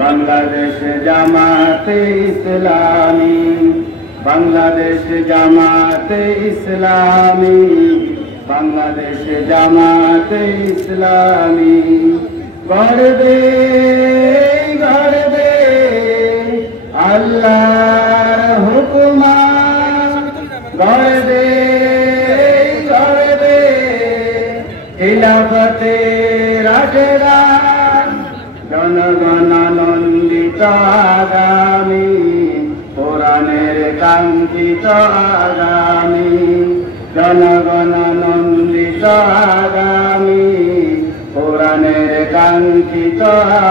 বাংলাদেশ জামাতে ইসলামী, বাংলাদেশ জামাতে ইসলামী, বাংলাদেশ জামাতে ইসলামী। গর্বে গর্বে আল্লাহর হুকুমান, গর্বে গর্বে খিলাফতে রাশেদান, জনগণ আনন্দিত আগামী, কোরআনের কাঙ্ক্ষিত আগামী, জনগণ আনন্দিত আগামী, কোরআনের কাঙ্ক্ষিত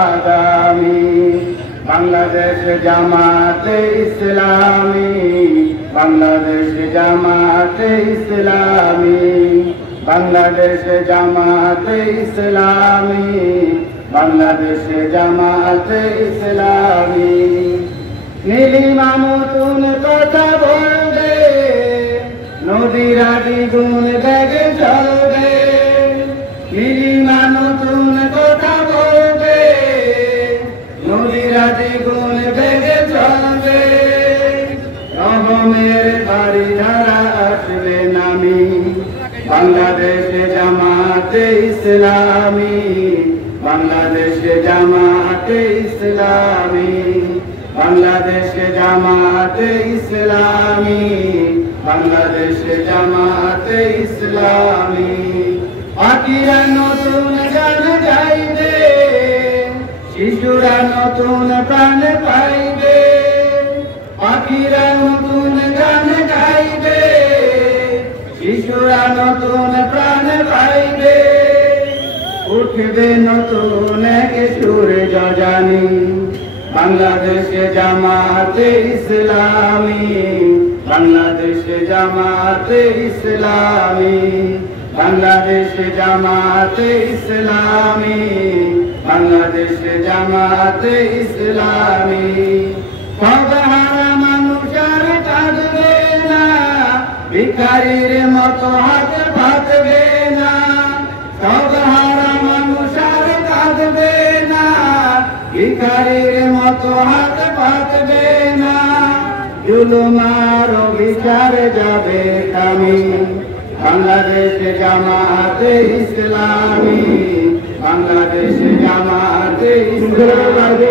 আগামী। বাংলাদেশ জামাতে ইসলামী, বাংলাদেশ জামাতে ইসলামী, বাংলাদেশ জামাতে ইসলামী, বাংলাদেশ জামাতে ইসলামী। নীলিমা নতুন কথা বলবে, নদীরা দ্বিগুণ বেগে চলবে। নীলিমা নতুন কথা বলবে, নদীরা দ্বিগুণ বেগে চলবে। রহমের বাড়ি ধারা আসবে নামি, বাংলাদেশ জামাতে ইসলামী, বাংলাদেশ জামাতে ইসলামী, বাংলাদেশ জামাতে ইসলামী, বাংলাদেশ জামাতে ইসলামী। পাখিরা নতুন গান গাইবে, শিশুরা নতুন প্রাণ পাইবে। পাখিরা নতুন গান গাইবে, শিশুরা নতুন প্রাণ পাইবে। উঠবে নতুন এক সূর্য জানি, বাংলাদেশ জামাতে ইসলামী, বাংলাদেশ জামাতে ইসলামী, বাংলাদেশ জামাতে ইসলামী, বাংলাদেশ জামাতে ইসলামী। সবহারা মানুষ আর কাঁদবে না, ভিখারির মতো হাত পাতবে না। সবহারা মানুষ আর কাঁদবে না, ভিখারির মতো হাত পাতবে না। জুলুম আর বিচার যাবে থামি, বাংলাদেশ জামাতে ইসলামী, বাংলাদেশ জামাতে ইসলামী।